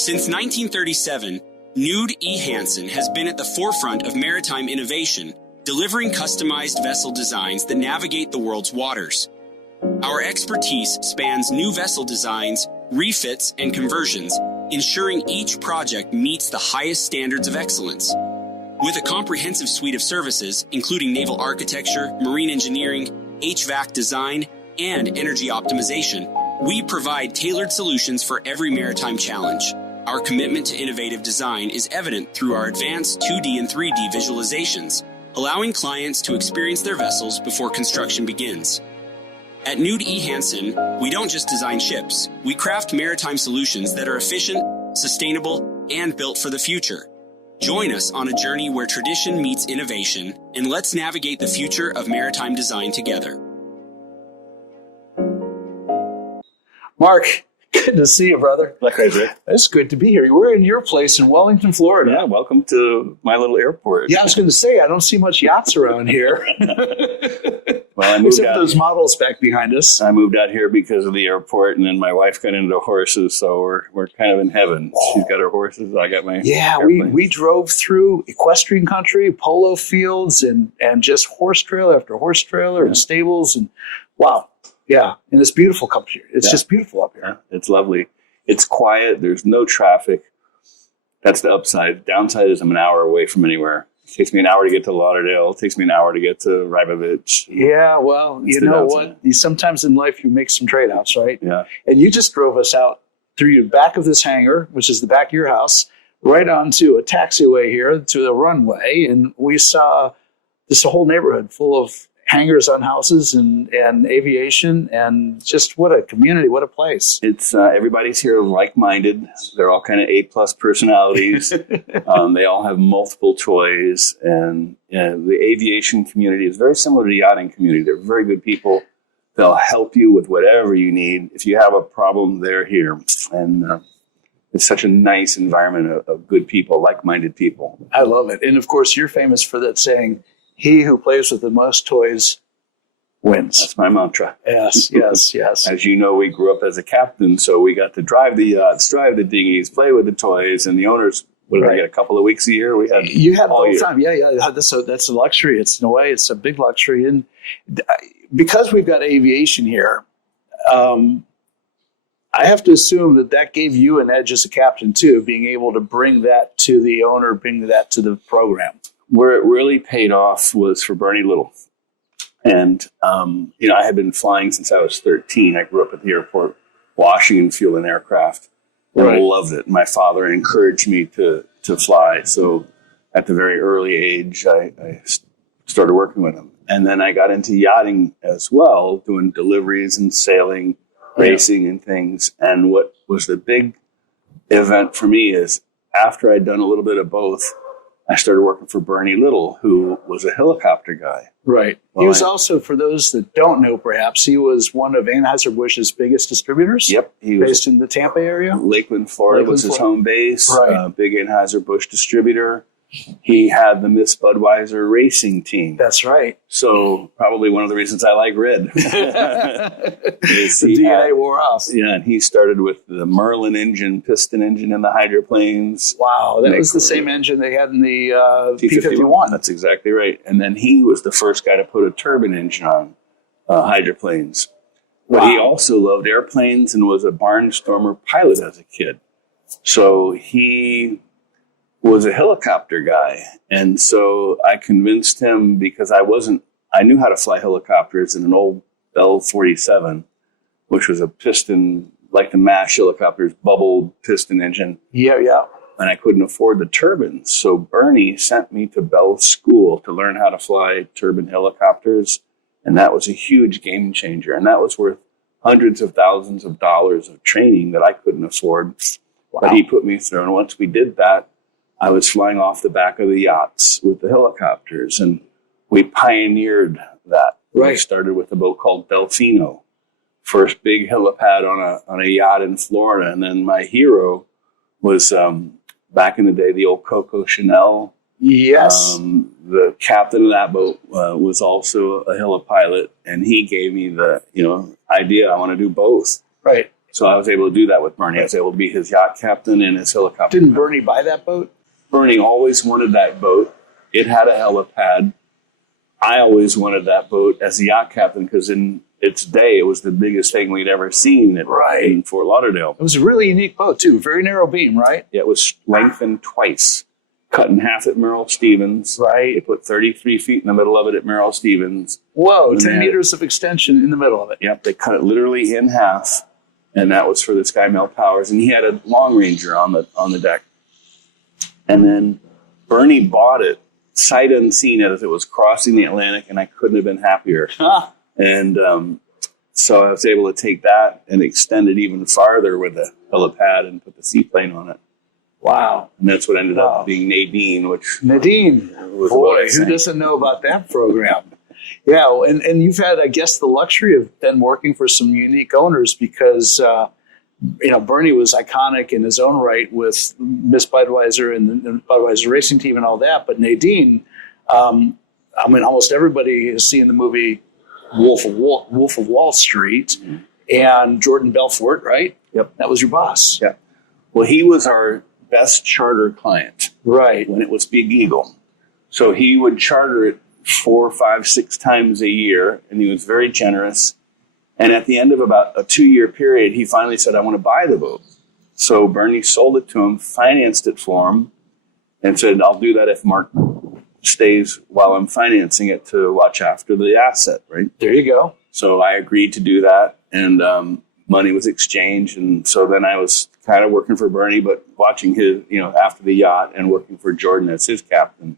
Since 1937, Knud E. Hansen has been at the forefront of maritime innovation, delivering customized vessel designs that navigate the world's waters. Our expertise spans new vessel designs, refits, and conversions, ensuring each project meets the highest standards of excellence. With a comprehensive suite of services, including naval architecture, marine engineering, HVAC design, and energy optimization, we provide tailored solutions for every maritime challenge. Our commitment to innovative design is evident through our advanced 2D and 3D visualizations, allowing clients to experience their vessels before construction begins. At Knud E. Hansen, we don't just design ships, we craft maritime solutions that are efficient, sustainable, and built for the future. Join us on a journey where tradition meets innovation, and let's navigate the future of maritime design together. Mark, good to see you, brother. Likewise, Rick. It's good to be here. We're in your place in Wellington, Florida. Yeah, welcome to my little airport. Yeah, I was going to say, I don't see much yachts around here. Well, I moved Except out those models back behind us. I moved out here because of the airport, and then my wife got into horses, so we're kind of in heaven. She's got her horses, I got my we drove through equestrian country, polo fields, and just horse trailer after horse trailer and stables, and wow. Yeah, and it's beautiful up here. It's just beautiful up here. Yeah, it's lovely. It's quiet. There's no traffic. That's the upside. Downside is I'm an hour away from anywhere. It takes me an hour to get to Lauderdale. It takes me an hour to get to Rybovich. Yeah, well, you know what? Sometimes in life you make some trade-offs, right? Yeah. And you just drove us out through the back of this hangar, which is the back of your house, right onto a taxiway here to the runway. And we saw just a whole neighborhood full of hangars on houses and aviation, and just what a community, what a place. It's everybody's here like-minded. They're all kind of A+ personalities. They all have multiple toys, and the aviation community is very similar to the yachting community. They're very good people. They'll help you with whatever you need. If you have a problem, they're here. And it's such a nice environment of good people, like-minded people. I love it. And of course, you're famous for that saying, "He who plays with the most toys wins." That's my mantra. Yes, yes, yes. As you know, we grew up as a captain, so we got to drive the yachts, drive the dinghies, play with the toys, and the owners, what did I get, a couple of weeks a year? You had all the time. Yeah. That's a luxury. It's in a way, it's a big luxury. And because we've got aviation here, I have to assume that gave you an edge as a captain too, being able to bring that to the owner, bring that to the program. Where it really paid off was for Bernie Little. And, I had been flying since I was 13. I grew up at the airport, washing and fueling aircraft. And I loved it. My father encouraged me to fly. So at the very early age, I started working with him. And then I got into yachting as well, doing deliveries and sailing, racing and things. And what was the big event for me is after I'd done a little bit of both, I started working for Bernie Little, who was a helicopter guy. Right. Well, he was also, for those that don't know, perhaps, he was one of Anheuser-Busch's biggest distributors. Yep. He was based in the Tampa area. Lakeland, Florida was his home base. Right. Big Anheuser-Busch distributor. He had the Miss Budweiser racing team. That's right. So probably one of the reasons I like red. The DNA wore off. Yeah, and he started with the Merlin engine, piston engine in the hydroplanes. Wow, that was the same engine they had in the P-51. That's exactly right. And then he was the first guy to put a turbine engine on hydroplanes. But he also loved airplanes and was a barnstormer pilot as a kid. So he was a helicopter guy. And so I convinced him, because I knew how to fly helicopters in an old Bell 47, which was a piston, like the MASH helicopters, bubbled piston engine. Yeah. And I couldn't afford the turbines. So Bernie sent me to Bell School to learn how to fly turbine helicopters. And that was a huge game changer. And that was worth hundreds of thousands of dollars of training that I couldn't afford. Wow. But he put me through. And once we did that, I was flying off the back of the yachts with the helicopters, and we pioneered that. Right. We started with a boat called Delfino, first big helipad on a yacht in Florida. And then my hero was, back in the day, the old Coco Chanel. Yes. The captain of that boat was also a helipilot, and he gave me the idea, I want to do both. Right. So I was able to do that with Bernie. I was able to be his yacht captain and his helicopter. Didn't Bernie buy that boat? Bernie always wanted that boat. It had a helipad. I always wanted that boat as a yacht captain because in its day, it was the biggest thing we'd ever seen in Fort Lauderdale. It was a really unique boat, too. Very narrow beam, right? Yeah, it was lengthened twice. Cut in half at Merrill Stevens. Right. They put 33 feet in the middle of it at Merrill Stevens. Whoa, 10 meters of extension in the middle of it. Yep, they cut it literally in half, and that was for this guy, Mel Powers. And he had a Long Ranger on the deck. And then Bernie bought it sight unseen as it was crossing the Atlantic, and I couldn't have been happier. And so I was able to take that and extend it even farther with a helipad and put the seaplane on it. Wow. And that's what ended up being Nadine, Nadine. Was boy, who doesn't know about that program? Yeah, and you've had, I guess, the luxury of then working for some unique owners because, Bernie was iconic in his own right with Miss Budweiser and the Budweiser racing team and all that. But Nadine, almost everybody has seen the movie Wolf of Wall Street, and Jordan Belfort, right? Yep. That was your boss. Yeah. Well, he was our best charter client. Right. When it was Big Eagle. So he would charter it 4, 5, 6 times a year, and he was very generous. And at the end of about a 2-year period, he finally said, I want to buy the boat. So Bernie sold it to him, financed it for him, and said, I'll do that if Mark stays while I'm financing it to watch after the asset, right? There you go. So I agreed to do that, and money was exchanged. And so then I was kind of working for Bernie, but watching his, after the yacht and working for Jordan as his captain.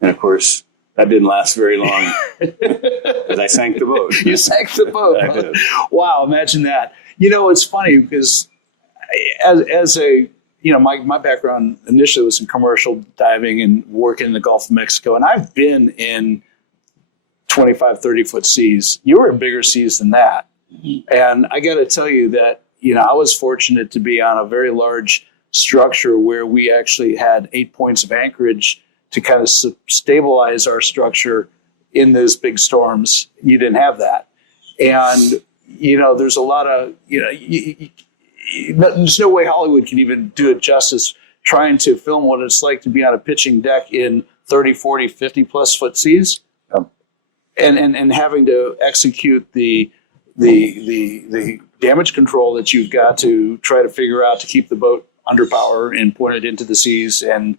And of course, that didn't last very long because I sank the boat. You sank the boat. I did. Wow, imagine that. It's funny because as a, my background initially was in commercial diving and working in the Gulf of Mexico. And I've been in 25, 30-foot seas. You were in bigger seas than that. Mm-hmm. And I got to tell you that, I was fortunate to be on a very large structure where we actually had 8 points of anchorage to kind of stabilize our structure in those big storms. You didn't have that. And, there's a lot of, there's no way Hollywood can even do it justice trying to film what it's like to be on a pitching deck in 30, 40, 50 plus foot seas. And having to execute the damage control that you've got to try to figure out to keep the boat under power and point it into the seas and,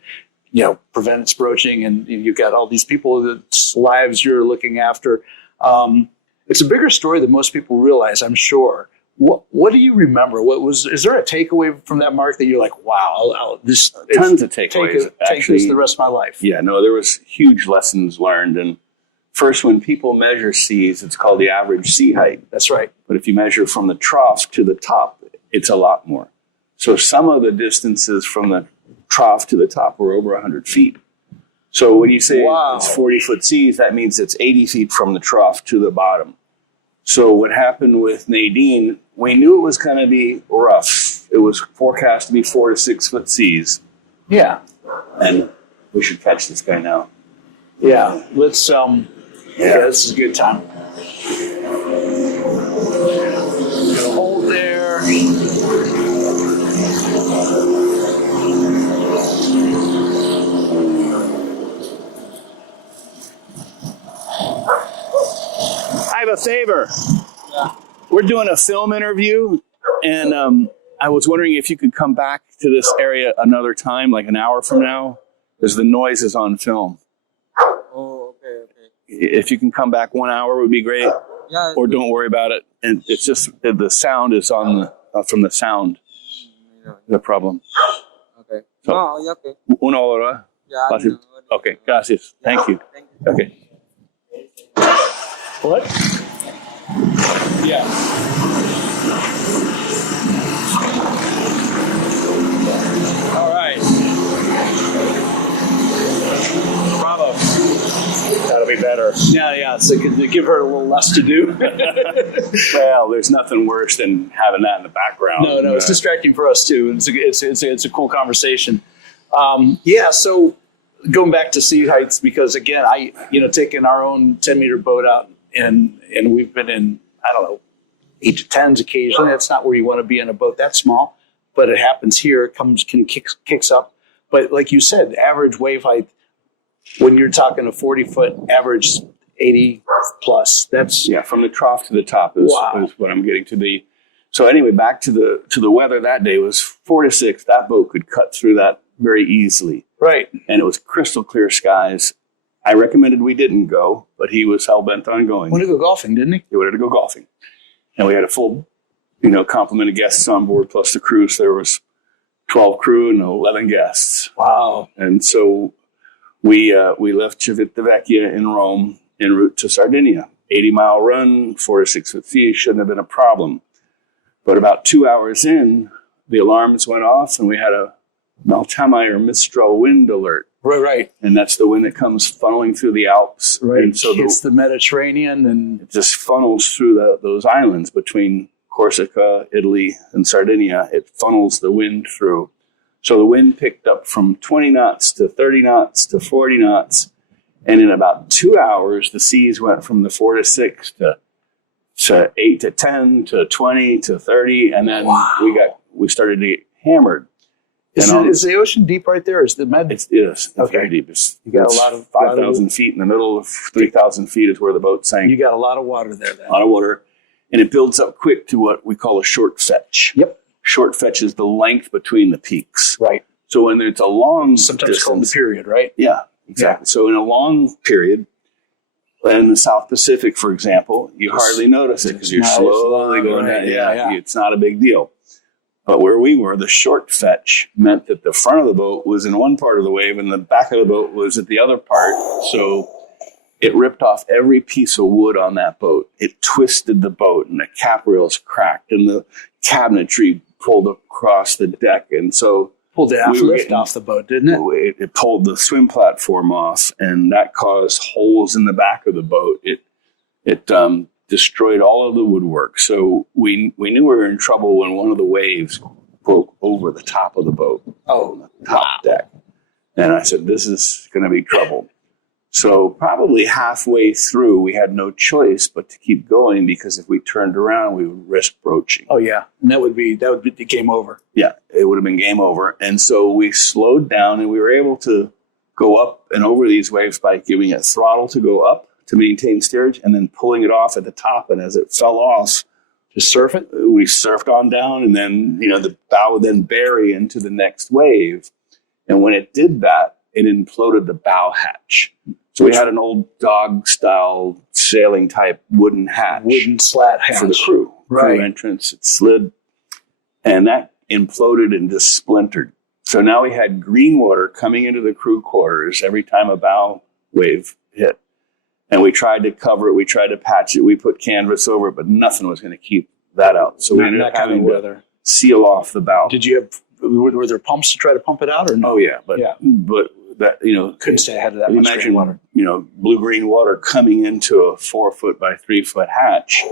prevent its broaching. And you've got all these people whose lives you're looking after. It's a bigger story than most people realize, I'm sure. What do you remember? Is there a takeaway from that, Mark, that you're like, wow, tons of takeaways. Take this the rest of my life. Yeah, no, there was huge lessons learned. And first, when people measure seas, it's called the average sea height. That's right. But if you measure from the trough to the top, it's a lot more. So some of the distances from the trough to the top were over 100 feet. So when you say it's 40-foot seas, that means it's 80 feet from the trough to the bottom. So what happened with Nadine, we knew it was going to be rough. It was forecast to be 4 to 6 foot seas. Yeah. And we should catch this guy now. Yeah. Let's, this is a good time. Gonna hold there. I have a favor. Yeah. We're doing a film interview, and I was wondering if you could come back to this area another time, like an hour from now, because the noise is on film. Oh, okay. If you can come back 1 hour would be great. Yeah. Or don't worry about it. And it's just the sound is on from the sound. The problem. Okay. So, okay. Una hora. Yeah. Okay, gracias. Thank you. Okay. What? Yeah. All right. Bravo. That'll be better. Yeah. So give her a little less to do. Well, there's nothing worse than having that in the background. No, it's distracting for us too. It's a cool conversation. So going back to sea heights, because again, taking our own 10-meter boat out and we've been in, I don't know, 8 to 10s occasionally. That's not where you want to be in a boat that small, but it happens here. It kicks up. But like you said, average wave height, when you're talking a 40-foot average 80 plus, that's from the trough to the top is what I'm getting to. So anyway, back to the weather that day was 4 to 6. That boat could cut through that very easily. right. And it was crystal clear skies. I recommended we didn't go, but he was hell-bent on going. Wanted to go golfing, didn't he? He wanted to go golfing. And we had a full, complement of guests on board, plus the crew. So there was 12 crew and 11 guests. Wow. And so we left Civitavecchia in Rome en route to Sardinia. 80-mile run, 4 to 6 foot sea, shouldn't have been a problem. But about 2 hours in, the alarms went off and we had a Maltami or Mistral wind alert. Right. And that's the wind that comes funneling through the Alps. Right. And so hits the Mediterranean and it just funnels through those islands between Corsica, Italy, and Sardinia. It funnels the wind through. So the wind picked up from 20 knots to 30 knots to 40 knots. And in about 2 hours, the seas went from the 4 to 6 to 8 to 10 to 20 to 30. And then we started to get hammered. Is the ocean deep right there? Is the Med? It's very deep. You got a lot of 5,000 feet in the middle of 3,000 feet is where the boat sank. You got a lot of water there then. A lot of water. And it builds up quick to what we call a short fetch. Yep. Short fetch is the length between the peaks. Right. So when it's a long sometimes distance, called the period, right? Yeah, exactly. Yeah. So in a long period, in the South Pacific, for example, you hardly notice it because you're slowly going down. Yeah, it's not a big deal. But where we were, the short fetch meant that the front of the boat was in one part of the wave and the back of the boat was at the other part. So it ripped off every piece of wood on that boat. It twisted the boat and the cap rails cracked and the cabinetry pulled across the deck. And so pulled the lift off the boat, didn't it? It pulled the swim platform off, and that caused holes in the back of the boat. It destroyed all of the woodwork. So we knew we were in trouble when one of the waves broke over the top of the boat. Oh, the top deck. And I said, this is going to be trouble. So probably halfway through, we had no choice but to keep going because if we turned around, we would risk broaching. Oh, yeah. And that would be the game over. Yeah, it would have been game over. And so we slowed down and we were able to go up and over these waves by giving it throttle to go up to maintain steerage and then pulling it off at the top. And as it fell off, just surf it? We surfed on down and then, the bow would then bury into the next wave. And when it did that, it imploded the bow hatch. So we had an old dog-style sailing type wooden hatch. Wooden slat hatch. For the crew. Right. Crew entrance. It slid. And that imploded and just splintered. So now we had green water coming into the crew quarters every time a bow wave hit. And we tried to cover it. We tried to patch it. We put canvas over it, but nothing was going to keep that out. So we ended up having to seal off the bow. Were there pumps to try to pump it out or no? Oh, yeah. But that, couldn't stay ahead of that much imagine, water. Blue-green water coming into a 4 foot by 3 foot hatch,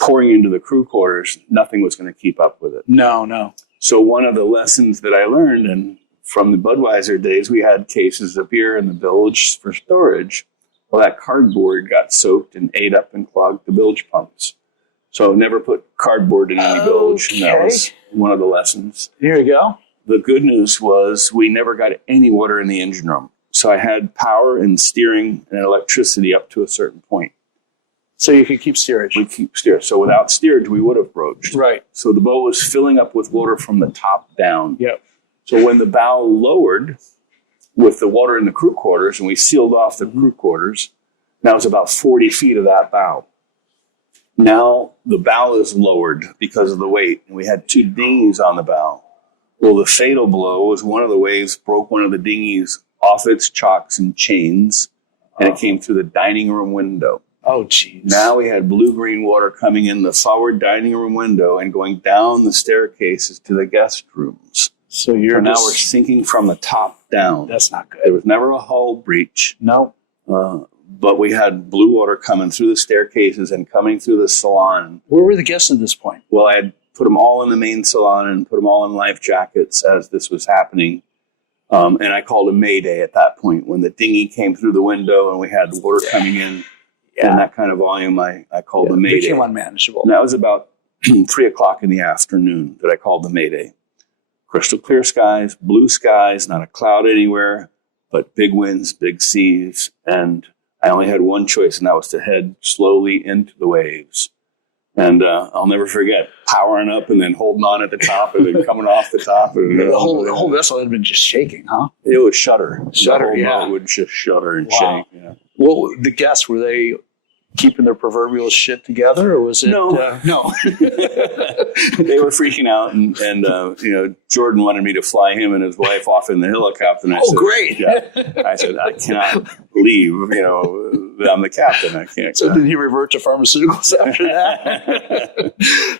pouring into the crew quarters. Nothing was going to keep up with it. No. So one of the lessons that I learned, and from the Budweiser days, we had cases of beer in the bilge for storage. Well, that cardboard got soaked and ate up and clogged the bilge pumps. So never put cardboard in any bilge. And that was one of the lessons. Here you go. The good news was we never got any water in the engine room. So I had power and steering and electricity up to a certain point. So you could keep steerage. We keep steerage. So without steerage, we would have broached. Right. So the boat was filling up with water from the top down. Yep. So when the bow lowered with the water in the crew quarters and we sealed off the crew quarters, now it's about 40 feet of that bow. Now the bow is lowered because of the weight. And we had 2 dinghies on the bow. Well, the fatal blow was one of the waves broke one of the dinghies off its chocks and chains, and it came through the dining room window. Oh, geez. Now we had blue-green water coming in the forward dining room window and going down the staircases to the guest rooms. So now we're sinking from the top down. That's not good. There was never a hull breach. No. But we had blue water coming through the staircases and coming through the salon. Where were the guests at this point? Well, I had put them all in the main salon and put them all in life jackets as this was happening. And I called a mayday at that point. When the dinghy came through the window and we had water coming in that kind of volume, I called a mayday. It became unmanageable. And that was about 3:00 in the afternoon that I called the Mayday. Crystal clear skies, blue skies, not a cloud anywhere, but big winds, big seas. And I only had one choice, and that was to head slowly into the waves. And I'll never forget powering up and then holding on at the top and then coming off the top. And, The whole vessel had been just shaking, huh? It would shudder. Shudder, yeah. It would just shudder and Wow. shake. Yeah. Well, the guests, were they keeping their proverbial shit together, or was it? No. No. They were freaking out, and Jordan wanted me to fly him and his wife off in the helicopter. And I said, Great. Yeah. I said, I cannot leave. That I'm the captain. I can't. So did he revert to pharmaceuticals after that?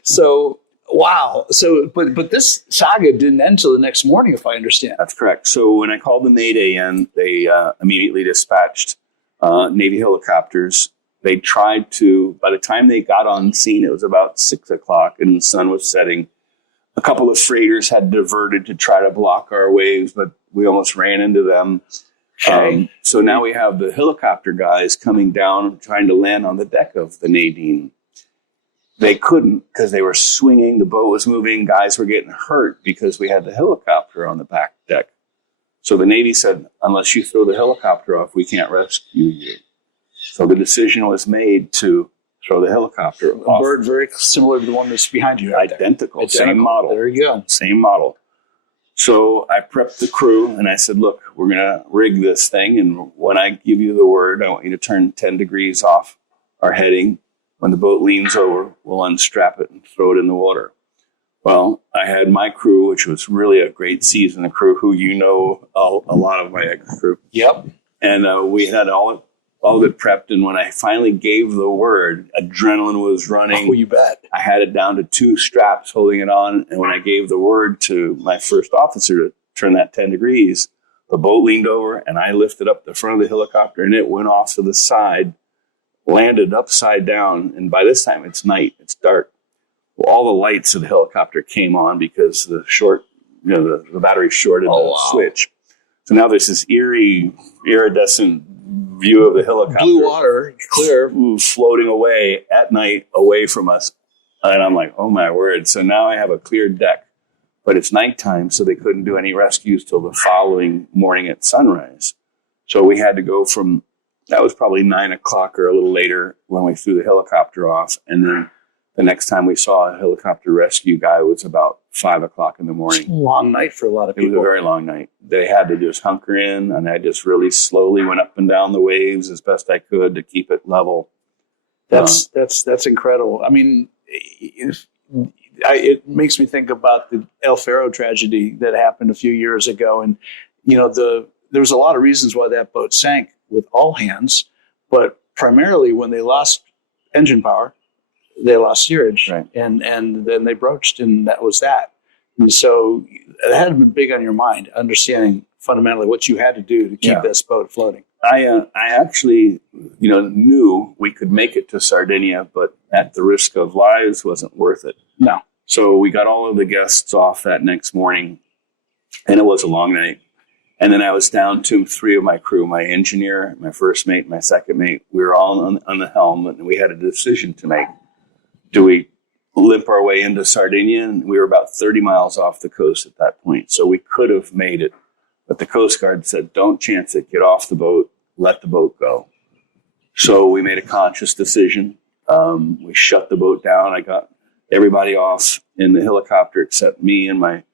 So, wow. So, but this saga didn't end till the next morning, if I understand. That's correct. So when I called the Mayday in, they immediately dispatched Navy helicopters. They tried to, by the time they got on scene, it was about 6:00 and the sun was setting. A couple of freighters had diverted to try to block our waves, but we almost ran into them. Okay. So now we have the helicopter guys coming down, trying to land on the deck of the Nadine. They couldn't because they were swinging. The boat was moving. Guys were getting hurt because we had the helicopter on the back deck. So the Navy said, unless you throw the helicopter off, we can't rescue you. So the decision was made to throw the helicopter off. A bird very similar to the one that's behind you. Right there. Identical, same model. There you go. Same model. So I prepped the crew and I said, look, we're going to rig this thing. And when I give you the word, I want you to turn 10 degrees off our heading. When the boat leans over, we'll unstrap it and throw it in the water. Well, I had my crew, which was really a great seasoned crew, who a lot of my ex-crew. Yep. And we had all of it prepped. And when I finally gave the word, adrenaline was running. Oh, you bet. I had it down to 2 straps holding it on. And when I gave the word to my first officer to turn that 10 degrees, the boat leaned over and I lifted up the front of the helicopter and it went off to the side, landed upside down. And by this time it's night, it's dark. Well, all the lights of the helicopter came on because the battery shorted the switch. So now there's this eerie, iridescent view of the helicopter. Blue water, clear. Floating away at night away from us. And I'm like, oh my word. So now I have a clear deck, but it's nighttime. So they couldn't do any rescues till the following morning at sunrise. So we had to go that was probably 9:00 or a little later when we threw the helicopter off. And then the next time we saw a helicopter rescue guy was about 5:00 in the morning. It's a long night for a lot of It people. was a very long night. They had to just hunker in, and I just really slowly went up and down the waves as best I could to keep it level. That's incredible. I mean, it makes me think about the El Faro tragedy that happened a few years ago, and there was a lot of reasons why that boat sank with all hands, but primarily when they lost engine power, they lost steerage, right. and then they broached, and that was that. And so it had been big on your mind, understanding fundamentally what you had to do to keep this boat floating. I actually, knew we could make it to Sardinia, but at the risk of lives wasn't worth it. No. So we got all of the guests off that next morning, and it was a long night. And then I was down to 3 of my crew, my engineer, my first mate, my second mate. We were all on the helm, and we had a decision to make. Do we limp our way into Sardinia? And we were about 30 miles off the coast at that point. So we could have made it. But the Coast Guard said, don't chance it. Get off the boat. Let the boat go. So we made a conscious decision. We shut the boat down. I got everybody off in the helicopter except me and my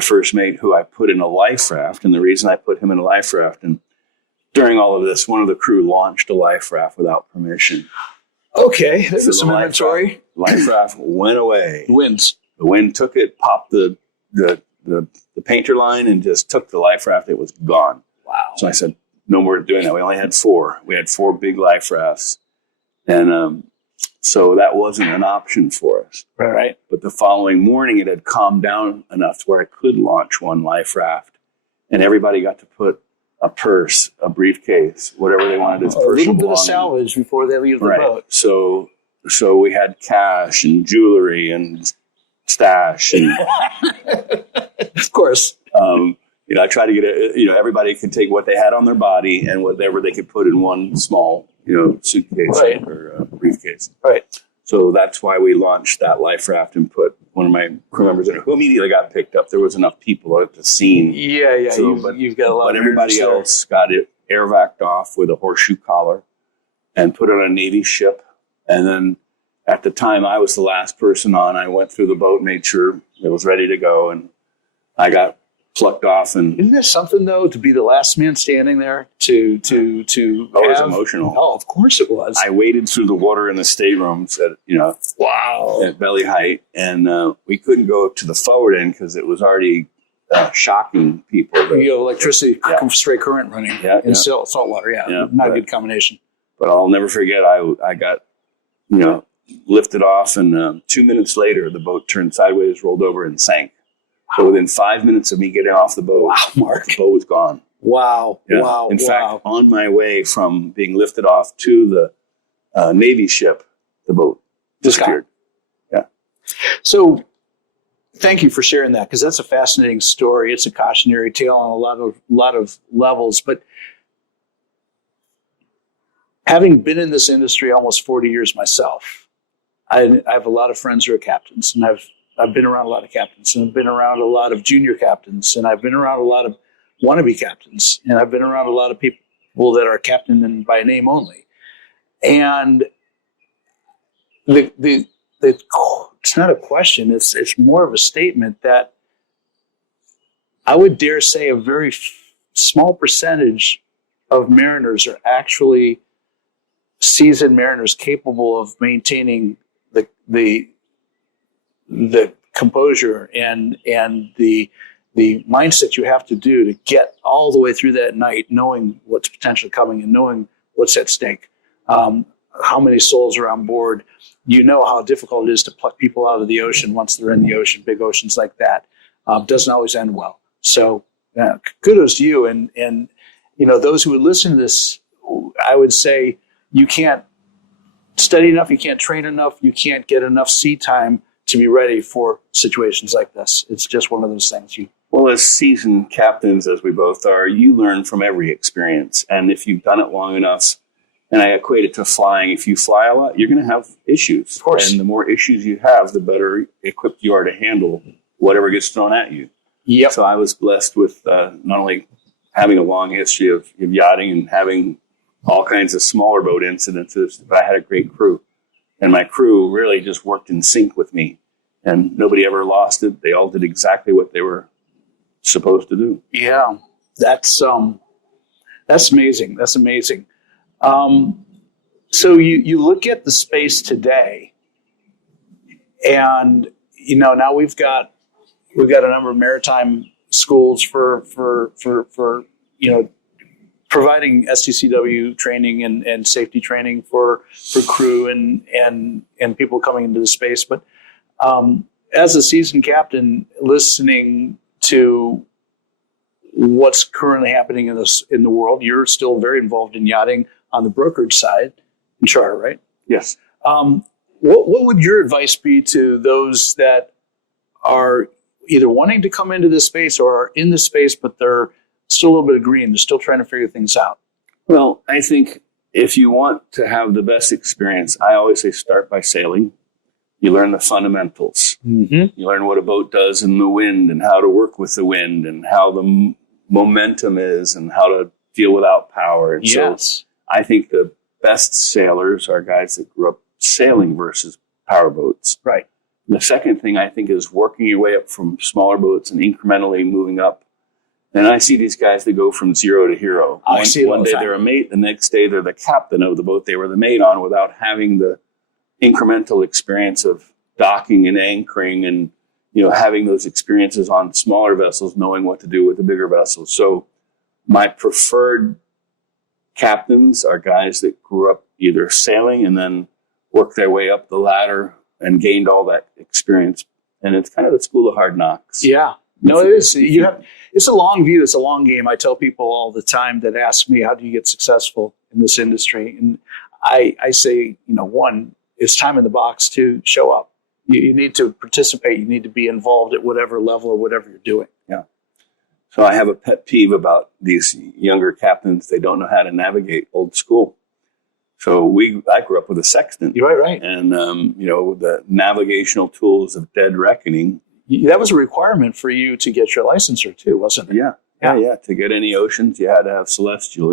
first mate, who I put in a life raft. And the reason I put him in a life raft, and during all of this, one of the crew launched a life raft without permission. Okay, this is So some the inventory. Life raft went away. Winds. The wind took it, popped the painter line, and just took the life raft. It was gone. Wow. So I said, no more doing that. We only had 4. We had 4 big life rafts. And so that wasn't an option for us. Right. But the following morning, it had calmed down enough to where I could launch one life raft. And everybody got to put a purse, a briefcase, whatever they wanted as A little personal bit of belongings. salvage before they leave the Right. boat. So we had cash and jewelry and stash. And, Of course. I try to get everybody could take what they had on their body and whatever they could put in one small, suitcase Right. or briefcase. Right. So that's why we launched that life raft and put one of my crew members in it, who immediately got picked up. There was enough people at the scene. Yeah. So, You've got a lot but of everybody mariners there. else got it air vac off with a horseshoe collar and put it on a Navy ship. And then at the time I was the last person on, I went through the boat, made sure it was ready to go, and I got plucked off. And Isn't there something though to be the last man standing there to it was emotional. Oh, of course it was. I waded through the water in the staterooms at, Wow. at belly height, and we couldn't go to the forward end because it was already shocking people. You have electricity, straight current running, and salt water. Yeah, not a good combination. But I'll never forget. I got lifted off, and 2 minutes later, the boat turned sideways, rolled over, and sank. So within 5 minutes of me getting off the boat, Mark, the boat was gone. Wow. Yeah. Wow. In fact, on my way from being lifted off to the Navy ship, the boat disappeared. Yeah. So thank you for sharing that, because that's a fascinating story. It's a cautionary tale on a lot of levels. But having been in this industry almost 40 years myself, I have a lot of friends who are captains, and I've been around a lot of captains, and I've been around a lot of junior captains, and I've been around a lot of wannabe captains, and I've been around a lot of people that are captain and by name only. And it's not a question. It's more of a statement that I would dare say a very small percentage of mariners are actually seasoned mariners capable of maintaining the composure and the mindset you have to do to get all the way through that night, knowing what's potentially coming and knowing what's at stake. How many souls are on board? You know how difficult it is to pluck people out of the ocean once they're in the ocean, big oceans like that. Doesn't always end well. So kudos to you. And those who would listen to this, I would say you can't study enough, you can't train enough, you can't get enough sea time to be ready for situations like this. It's just one of those things. Well, as seasoned captains, as we both are, you learn from every experience. And if you've done it long enough, and I equate it to flying, if you fly a lot, you're going to have issues. Of course. And the more issues you have, the better equipped you are to handle whatever gets thrown at you. Yep. So I was blessed with not only having a long history of yachting and having all kinds of smaller boat incidences, but I had a great crew. And my crew really just worked in sync with me. And nobody ever lost it. They all did exactly what they were supposed to do. Yeah, that's amazing. That's amazing. So you look at the space today, and now we've got a number of maritime schools for providing STCW training and safety training for crew and people coming into the space. But as a seasoned captain, listening to what's currently happening in the world, you're still very involved in yachting on the brokerage side and charter, right? Yes. What would your advice be to those that are either wanting to come into this space or are in the space, but they're still a little bit green, they're still trying to figure things out? Well, I think if you want to have the best experience, I always say start by sailing. You learn the fundamentals. Mm-hmm. You learn what a boat does in the wind and how to work with the wind and how the momentum is and how to deal without power. And Yes. so I think the best sailors are guys that grew up sailing versus power boats. Right. The second thing I think is working your way up from smaller boats and incrementally moving up. And I see these guys that go from zero to hero. I see it all one the day time. they're a mate, the next day they're the captain of the boat they were the mate on without having the incremental experience of docking and anchoring and having those experiences on smaller vessels, knowing what to do with the bigger vessels. So my preferred captains are guys that grew up either sailing and then worked their way up the ladder and gained all that experience. And it's kind of the school of hard knocks. Yeah. No, it is. It's a long view. It's a long game. I tell people all the time that ask me, how do you get successful in this industry? And I say, one, it's time in the box to show up. You need to participate. You need to be involved at whatever level or whatever you're doing. Yeah. So I have a pet peeve about these younger captains. They don't know how to navigate old school. So I grew up with a sextant. You're right. And, the navigational tools of dead reckoning. That was a requirement for you to get your licensure too, wasn't it? Yeah. To get any oceans, you had to have celestial.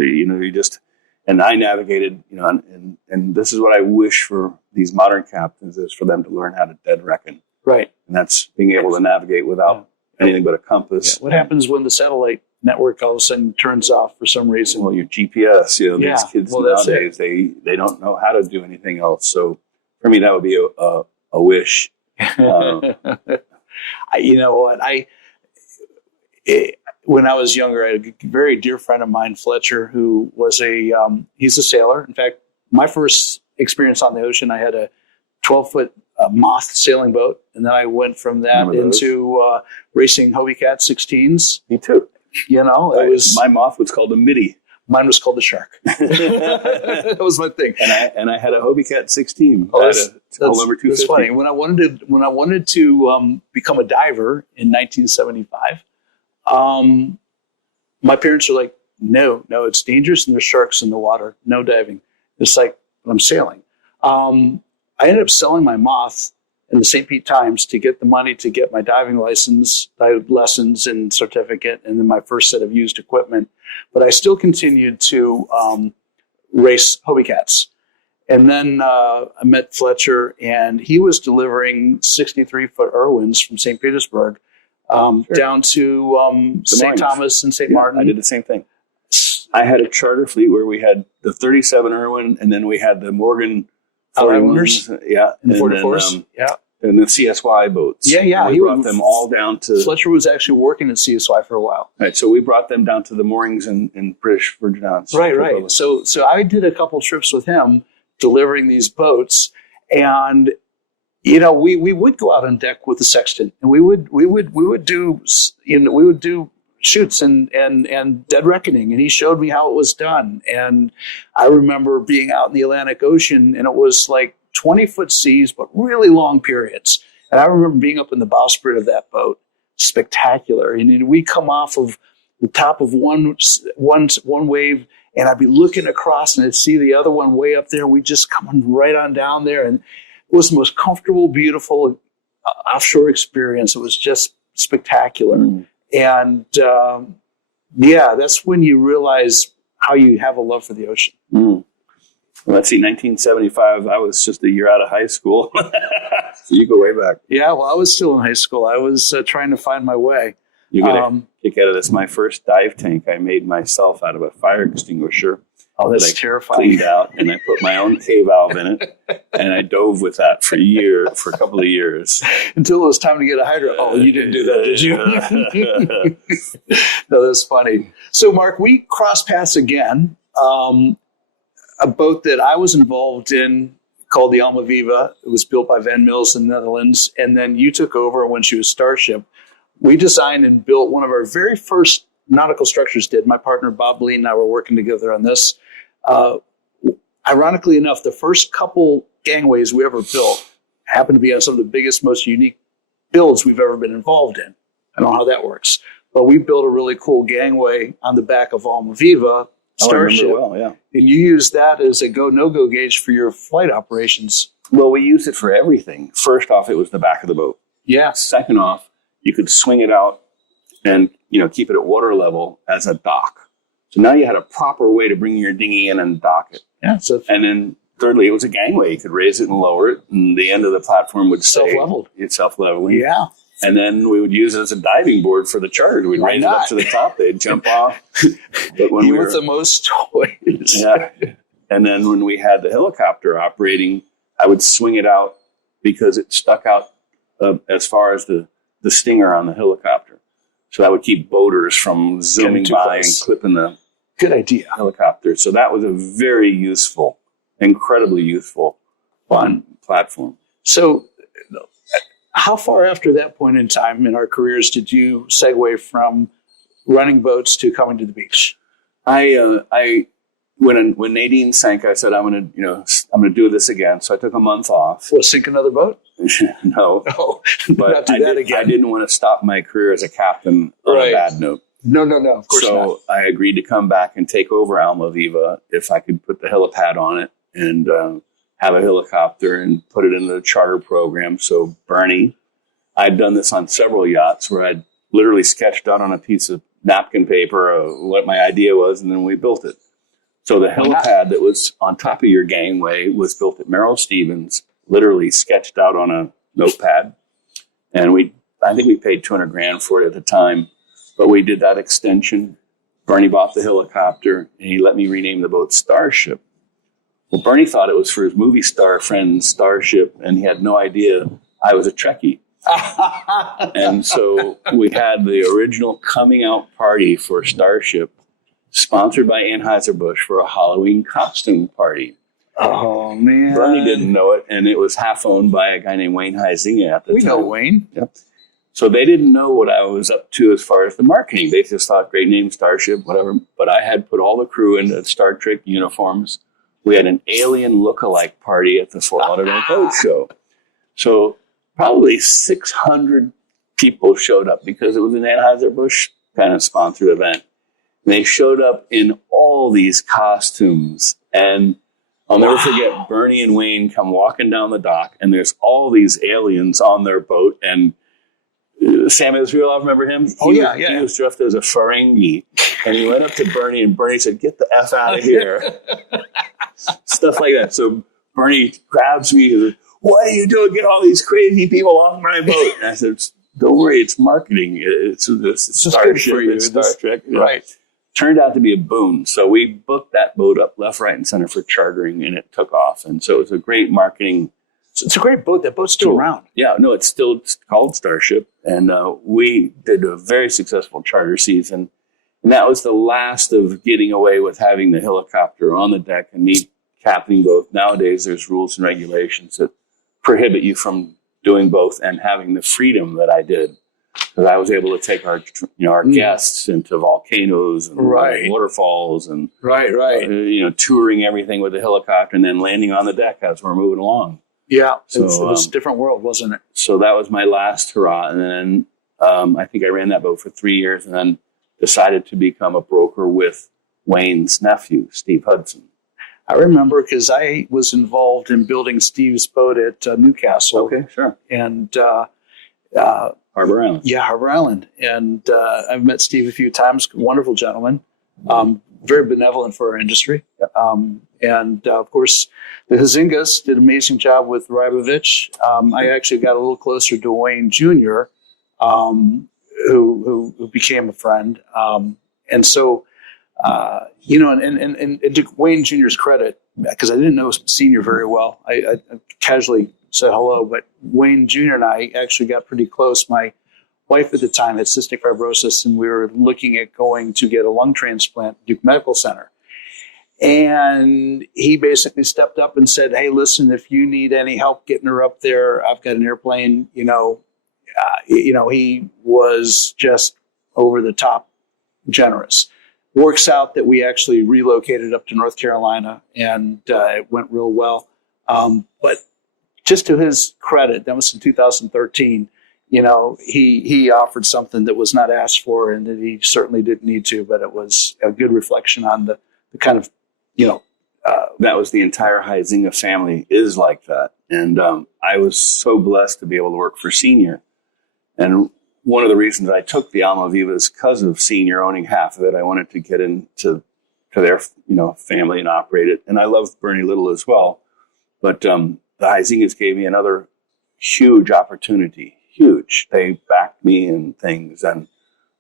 And I navigated, and this is what I wish for these modern captains is for them to learn how to dead reckon. Right. And that's being able to navigate without anything but a compass. Yeah. What happens when the satellite network all of a sudden turns off for some reason? Well, your GPS, these kids nowadays, they don't know how to do anything else. So for me, that would be a wish. You know what? When I was younger, I had a very dear friend of mine, Fletcher, who was he's a sailor. In fact, my first experience on the ocean, I had a 12-foot moth sailing boat. And then I went from that into racing Hobie Cat 16s. Me too. My moth was called a middy. Mine was called the Shark. That was my thing. And I had a Hobie Cat 16. Oh, that's funny. When I wanted to become a diver in 1975, my parents were like, no, it's dangerous and there's sharks in the water. No diving. It's like, I'm sailing. I ended up selling my moth in the St. Pete Times to get the money to get my diving license, lessons and certificate, and then my first set of used equipment. But I still continued to race Hobie Cats. And then I met Fletcher, and he was delivering 63-foot Irwins from St. Petersburg down to St. Thomas and St. Martin. I did the same thing. I had a charter fleet where we had the 37 Irwin, and then we had the Morgan Outlanders. and the 44s. And the CSY boats. Yeah. We brought them all down to... Fletcher was actually working at CSY for a while. Right, so we brought them down to the moorings in British Virgin Islands. Right. So I did a couple trips with him delivering these boats, and we would go out on deck with the sextant, and we would do shoots and dead reckoning, and he showed me how it was done. And I remember being out in the Atlantic Ocean, and it was like 20-foot seas, but really long periods. And I remember being up in the bowsprit of that boat, spectacular. And we come off of the top of one wave, and I'd be looking across, and I'd see the other one way up there, and we just coming right on down there. And it was the most comfortable, beautiful offshore experience. It was just spectacular. And that's when you realize how you have a love for the ocean. Well, let's see, 1975, I was just a year out of high school. So you go way back. Yeah, well, I was still in high school. I was trying to find my way. You get a kick out of this. My first dive tank I made myself out of a fire extinguisher. Oh, that's terrifying. Cleaned out, and I put my own K-valve in it, and I dove with that for a couple of years. Until it was time to get a hydrant. Oh, you didn't do that, did you? No, that's funny. So, Mark, we crossed paths again. A boat that I was involved in called the Alma Viva. It was built by Van Mills in the Netherlands. And then you took over when she was Starship. We designed and built one of our very first nautical structures my partner, Bob Lee, and I were working together on this. Ironically enough, the first couple gangways we ever built happened to be on some of the biggest, most unique builds we've ever been involved in. I don't know how that works. But we built a really cool gangway on the back of Alma Viva Starship. I remember well, yeah. And you use that as a go, no-go gauge for your flight operations. Well, we used it for everything. First off, it was the back of the boat. Yeah. Second off, you could swing it out and keep it at water level as a dock. So now you had a proper way to bring your dinghy in and dock it. Yeah. And then thirdly, it was a gangway. You could raise it and lower it, and the end of the platform would stay self-leveled. It's self-leveling. Yeah. And then we would use it as a diving board for the charge. We'd raise it up to the top. They'd jump off. But when you were the most toys. Yeah. And then when we had the helicopter operating, I would swing it out because it stuck out as far as the stinger on the helicopter. So that would keep boaters from zooming by and clipping the good idea helicopter. So that was a very useful, incredibly useful, fun platform. So how far after that point in time in our careers did you segue from running boats to coming to the beach? When Nadine sank, I said, I'm going to do this again. So I took a month off. Well, sink another boat? No. Oh, but not do that again. I didn't want to stop my career as a captain on a bad note. No, of course not. So I agreed to come back and take over Alma Viva if I could put the helipad on it and have a helicopter and put it in the charter program. So Bernie, I'd done this on several yachts where I'd literally sketched out on a piece of napkin paper what my idea was, and then we built it. So the helipad that was on top of your gangway was built at Merrill Stevens, literally sketched out on a notepad. And I think we paid $200,000 for it at the time, but we did that extension. Bernie bought the helicopter, and he let me rename the boat Starship. Well, Bernie thought it was for his movie star friend Starship, and he had no idea I was a Trekkie. And so we had the original coming out party for Starship, sponsored by Anheuser-Busch, for a Halloween costume party. Oh, man. Bernie didn't know it, and it was half owned by a guy named Wayne Huizenga at the time. We know Wayne. Yep. So they didn't know what I was up to as far as the marketing. They just thought, great name, Starship, whatever. But I had put all the crew into Star Trek uniforms. We had an alien look-alike party at the Fort Lauderdale Boat Show. So probably 600 people showed up because it was an Anheuser-Busch kind of sponsored event. And they showed up in all these costumes. And I'll never forget Bernie and Wayne come walking down the dock, and there's all these aliens on their boat. And Sam Israel, remember him? He was dressed as a Ferengi. And he went up to Bernie, and Bernie said, "Get the F out of here." Stuff like that. So Bernie grabs me and says, "What are you doing? Get all these crazy people off my boat." And I said, "Don't worry, it's marketing. It's Starship, it's Star Trek." Right. Turned out to be a boon. So we booked that boat up left, right, and center for chartering, and it took off. And so it was a great marketing. It's a great boat. That boat's still around. Yeah, no, it's still called Starship. And we did a very successful charter season. And that was the last of getting away with having the helicopter on the deck and me captaining both. Nowadays, there's rules and regulations that prohibit you from doing both and having the freedom that I did. Because I was able to take our guests into volcanoes and waterfalls and touring everything with the helicopter and then landing on the deck as we're moving along. Yeah, so, it was a different world, wasn't it? So that was my last hurrah. And then I think I ran that boat for 3 years and then decided to become a broker with Wayne's nephew, Steve Hudson. I remember because I was involved in building Steve's boat at Newcastle. Okay, sure. And Harbor Island. Yeah, Harbor Island. And I've met Steve a few times. Wonderful gentleman. Very benevolent for our industry. And of course, the Huizengas did an amazing job with Rybovich. I actually got a little closer to Wayne Jr., who became a friend. And so, and to Wayne Jr.'s credit, because I didn't know Senior very well, I casually said hello, but Wayne Jr. and I actually got pretty close. My wife at the time had cystic fibrosis, and we were looking at going to get a lung transplant at Duke Medical Center. And he basically stepped up and said, "Hey, listen, if you need any help getting her up there, I've got an airplane." He was just over the top generous. Works out that we actually relocated up to North Carolina, and it went real well. But just to his credit, that was in 2013. He offered something that was not asked for, and that he certainly didn't need to. But it was a good reflection on the kind of, that was the entire Huizenga family is like that. And I was so blessed to be able to work for Senior. And one of the reasons I took the Almaviva is because of Senior owning half of it. I wanted to get into their family and operate it. And I loved Bernie Little as well. But the Huizengas gave me another huge opportunity. Huge. They backed me in things. And